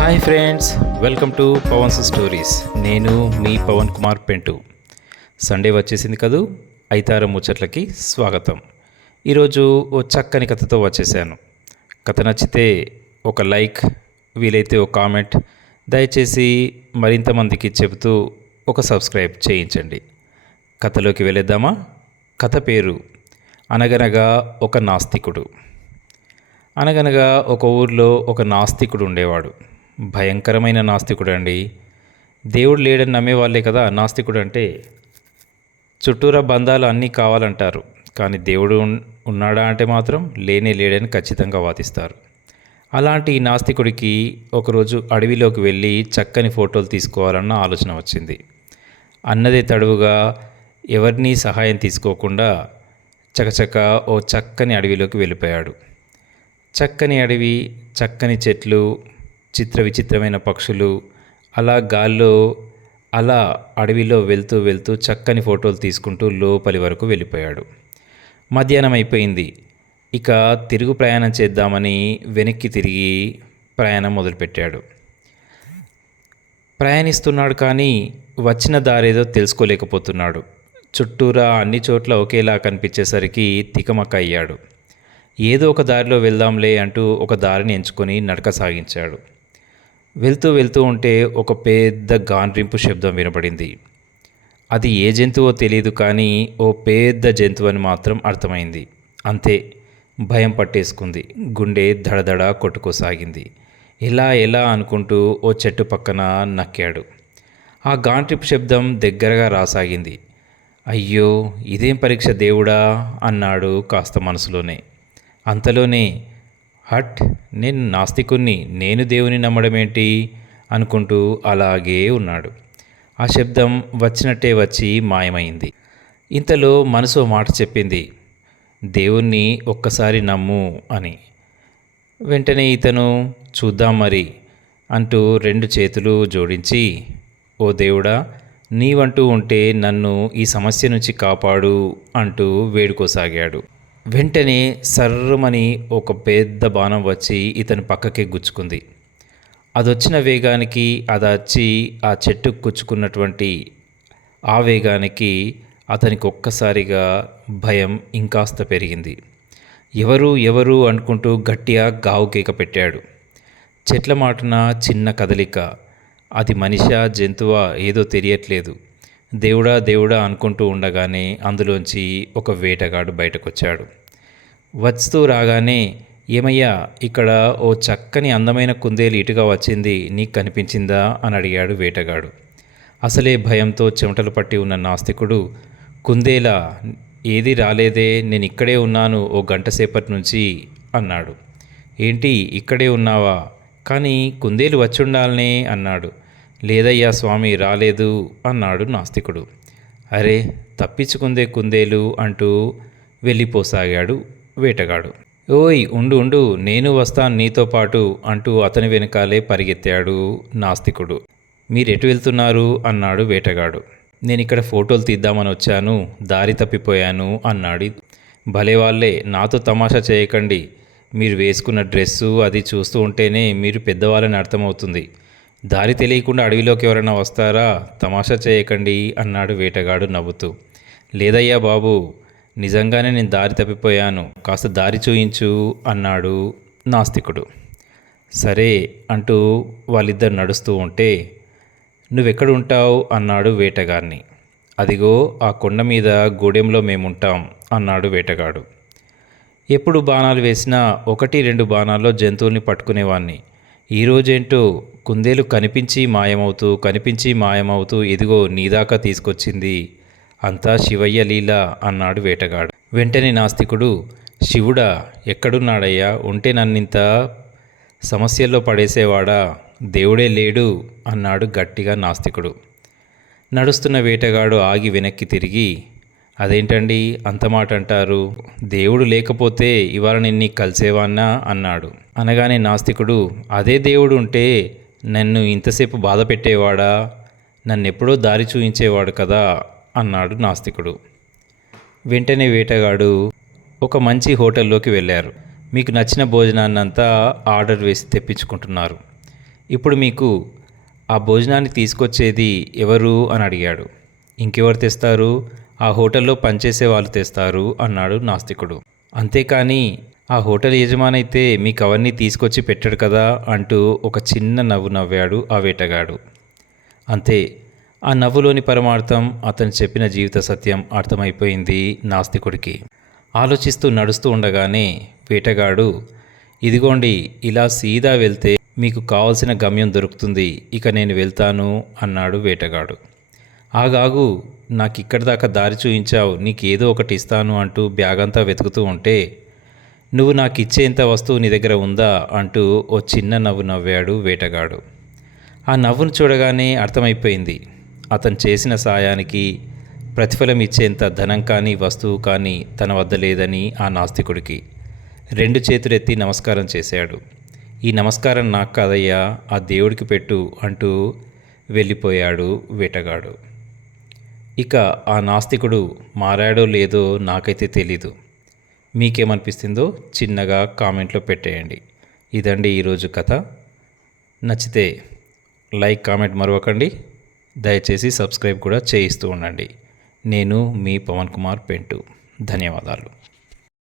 Hi friends, welcome to Pavan's stories. నేను మీ Pawan Kumar పెంటు. Sunday వచ్చేసింది కదూ, ఐతార ముచ్చట్లకి స్వాగతం. ఈరోజు ఓ చక్కని కథతో వచ్చేసాను. కథ నచ్చితే ఒక లైక్, వీలైతే ఒక కామెంట్, దయచేసి మరింత మందికి చెబుతూ ఒక సబ్స్క్రైబ్ చేయించండి. కథలోకి వెళ్ళేద్దామా? కథ పేరు అనగనగా ఒక నాస్తికుడు. అనగనగా ఒక ఊర్లో ఒక నాస్తికుడు ఉండేవాడు. భయంకరమైన నాస్తికుడు అండి. దేవుడు లేడని నమ్మేవాళ్ళే కదా నాస్తికుడు అంటే. చుట్టూరా బంధాలు అన్నీ కావాలంటారు, కానీ దేవుడు ఉన్నాడా అంటే మాత్రం లేనే లేడని ఖచ్చితంగా వాదిస్తారు. అలాంటి ఈ నాస్తికుడికి ఒకరోజు అడవిలోకి వెళ్ళి చక్కని ఫోటోలు తీసుకోవాలన్న ఆలోచన వచ్చింది. అన్నదే తడువుగా ఎవరినీ సహాయం తీసుకోకుండా చకచక ఓ చక్కని అడవిలోకి వెళ్ళిపోయాడు. చక్కని అడవి, చక్కని చెట్లు, చిత్ర విచిత్రమైన పక్షులు, అలా గాల్లో అలా అడవిలో వెళ్తూ వెళ్తూ చక్కని ఫోటోలు తీసుకుంటూ లోపలి వరకు వెళ్ళిపోయాడు. మధ్యాహ్నం అయిపోయింది. ఇక తిరుగు ప్రయాణం చేద్దామని వెనక్కి తిరిగి ప్రయాణం మొదలుపెట్టాడు. ప్రయాణిస్తున్నాడు, కానీ వచ్చిన దారేదో తెలుసుకోలేకపోతున్నాడు. చుట్టూరా అన్ని చోట్ల ఒకేలా కనిపించేసరికి తికమక అయ్యాడు. ఏదో ఒక దారిలో వెళ్దాంలే అంటూ ఒక దారిని ఎంచుకొని నడక సాగించాడు. వెళ్తూ వెళ్తూ ఉంటే ఒక పెద్ద గాండ్రింపు శబ్దం వినపడింది. అది ఏ జంతువో తెలియదు, కానీ ఓ పెద్ద జంతువు అని మాత్రం అర్థమైంది. అంతే, భయం పట్టేసుకుంది. గుండె దడదడ కొట్టుకోసాగింది. ఎలా ఎలా అనుకుంటూ ఓ చెట్టు పక్కన నక్కాడు. ఆ గాండ్రింపు శబ్దం దగ్గరగా రాసాగింది. అయ్యో, ఇదేం పరీక్ష దేవుడా అన్నాడు కాస్త మనసులోనే. అంతలోనే హట్, నేను నాస్తికుణ్ణి, నేను దేవుని నమ్మడమేంటి అనుకుంటూ అలాగే ఉన్నాడు. ఆ శబ్దం వచ్చినట్టే వచ్చి మాయమైంది. ఇంతలో మనసు మాట చెప్పింది, దేవుణ్ణి ఒక్కసారి నమ్ము అని. వెంటనే ఇతను చూద్దాం మరి అంటూ రెండు చేతులు జోడించి, ఓ దేవుడా, నీవంటూ ఉంటే నన్ను ఈ సమస్య నుంచి కాపాడు అంటూ వేడుకోసాగాడు. వెంటనే సర్రమని ఒక పెద్ద బాణం వచ్చి ఇతని పక్కకే గుచ్చుకుంది. అదొచ్చిన వేగానికి, అది వచ్చి ఆ చెట్టుకు గుచ్చుకున్నటువంటి ఆ వేగానికి అతనికి ఒక్కసారిగా భయం ఇంకాస్త పెరిగింది. ఎవరు ఎవరు అనుకుంటూ గట్టిగా గావు కేక పెట్టాడు. చెట్ల మాటున చిన్న కదలిక. అది మనిషా జంతువా ఏదో తెలియట్లేదు. దేవుడా దేవుడా అనుకుంటూ ఉండగానే అందులోంచి ఒక వేటగాడు బయటకొచ్చాడు. వస్తూ రాగానే, ఏమయ్యా, ఇక్కడ ఓ చక్కని అందమైన కుందేలు ఇటుగా వచ్చింది, నీకు కనిపించిందా అని అడిగాడు వేటగాడు. అసలే భయంతో చెమటలు పట్టి ఉన్న నాస్తికుడు, కుందేలా, ఏది రాలేదే, నేను ఇక్కడే ఉన్నాను ఓ గంట సేపటి నుంచి అన్నాడు. ఏంటి ఇక్కడే ఉన్నావా, కానీ కుందేలు వచ్చుండాలనే అన్నాడు. లేదయ్యా స్వామి, రాలేదు అన్నాడు నాస్తికుడు. అరే, తప్పించుకుందే కుందేలు అంటూ వెళ్ళిపోసాగాడు వేటగాడు. ఓయ్ ఉండు ఉండు, నేను వస్తాను నీతో పాటు అంటూ అతని వెనకాలే పరిగెత్తాడు నాస్తికుడు. మీరెటు వెళ్తున్నారు అన్నాడు వేటగాడు. నేను ఇక్కడ ఫోటోలు తీద్దామని వచ్చాను, దారి తప్పిపోయాను అన్నాడు. భలే వాళ్ళే, నాతో తమాషా చేయకండి. మీరు వేసుకున్న డ్రెస్సు అది చూస్తూ ఉంటేనే మీరు పెద్దవాళ్ళని అర్థమవుతుంది. దారి తెలియకుండా అడవిలోకి ఎవరైనా వస్తారా, తమాషా చేయకండి అన్నాడు వేటగాడు నవ్వుతూ. లేదయ్యా బాబు, నిజంగానే నేను దారి తప్పిపోయాను, కాస్త దారి చూయించు అన్నాడు నాస్తికుడు. సరే అంటూ వాళ్ళిద్దరు నడుస్తూ ఉంటే, నువ్వెక్కడ ఉంటావు అన్నాడు వేటగాడిని. అదిగో ఆ కొండ మీద గూడెంలో మేముంటాం అన్నాడు వేటగాడు. ఎప్పుడు బాణాలు వేసినా 1-2 బాణాల్లో జంతువుల్ని పట్టుకునేవాణ్ణి. ఈరోజేంటో కుందేలు కనిపించి మాయమవుతూ ఇదిగో నీదాకా తీసుకొచ్చింది. అంతా శివయ్య లీల అన్నాడు వేటగాడు. వెంటనే నాస్తికుడు, శివుడా, ఎక్కడున్నాడయ్యా, ఉంటే నన్నింత సమస్యల్లో పడేసేవాడా, దేవుడే లేడు అన్నాడు గట్టిగా నాస్తికుడు. నడుస్తున్న వేటగాడు ఆగి వెనక్కి తిరిగి, అదేంటండి అంత మాట అంటారు, దేవుడు లేకపోతే ఇవాళ నిన్ని కలిసేవాన్నా అన్నాడు. అనగానే నాస్తికుడు, అదే దేవుడు ఉంటే నన్ను ఇంతసేపు బాధ పెట్టేవాడా, నన్నెప్పుడో దారి చూయించేవాడు కదా అన్నాడు నాస్తికుడు. వెంటనే వేటగాడు, ఒక మంచి హోటల్లోకి వెళ్ళారు. మీకు నచ్చిన భోజనాన్నంతా ఆర్డర్ వేసి తెప్పించుకుంటున్నారు. ఇప్పుడు మీకు ఆ భోజనాన్ని తీసుకొచ్చేది ఎవరు అని అడిగాడు. ఇంకెవరు తెస్తారు, ఆ హోటల్లో పనిచేసే వాళ్ళు తెస్తారు అన్నాడు నాస్తికుడు. అంతేకాని ఆ హోటల్ యజమానైతే మీకు అవన్నీ తీసుకొచ్చి పెట్టాడు కదా అంటూ ఒక చిన్న నవ్వు నవ్వాడు ఆ వేటగాడు. అంతే, ఆ నవ్వులోని పరమార్థం, అతను చెప్పిన జీవిత సత్యం అర్థమైపోయింది నాస్తికుడికి. ఆలోచిస్తూ నడుస్తూ ఉండగానే వేటగాడు, ఇదిగోండి ఇలా సీదా వెళ్తే మీకు కావలసిన గమ్యం దొరుకుతుంది, ఇక నేను వెళ్తాను అన్నాడు వేటగాడు. ఆగాగు, నాకు ఇక్కడి దాకా దారి చూయించావు, నీకేదో ఒకటి ఇస్తాను అంటూ బ్యాగ్ అంతా వెతుకుతూ ఉంటే, నువ్వు నాకు ఇచ్చేంత వస్తువు నీ దగ్గర ఉందా అంటూ ఓ చిన్న నవ్వు నవ్వాడు వేటగాడు. ఆ నవ్వును చూడగానే అర్థమైపోయింది, అతను చేసిన సాయానికి ప్రతిఫలం ఇచ్చేంత ధనం కానీ వస్తువు కానీ తన వద్ద లేదని ఆ నాస్తికుడికి. 2 చేతులెత్తి నమస్కారం చేశాడు. ఈ నమస్కారం నాకు కాదయ్యా, ఆ దేవుడికి పెట్టు అంటూ వెళ్ళిపోయాడు వేటగాడు. ఇక ఆ నాస్తికుడు మారాడో లేదో నాకైతే తెలీదు. మీకేమనిపిస్తుందో చిన్నగా కామెంట్లో పెట్టేయండి. ఇదండి ఈరోజు కథ. నచ్చితే లైక్, కామెంట్ మరవకండి. దయచేసి సబ్స్క్రైబ్ కూడా చేయిస్తూ ఉండండి. నేను మీ పవన్ కుమార్ పెంటు. ధన్యవాదాలు.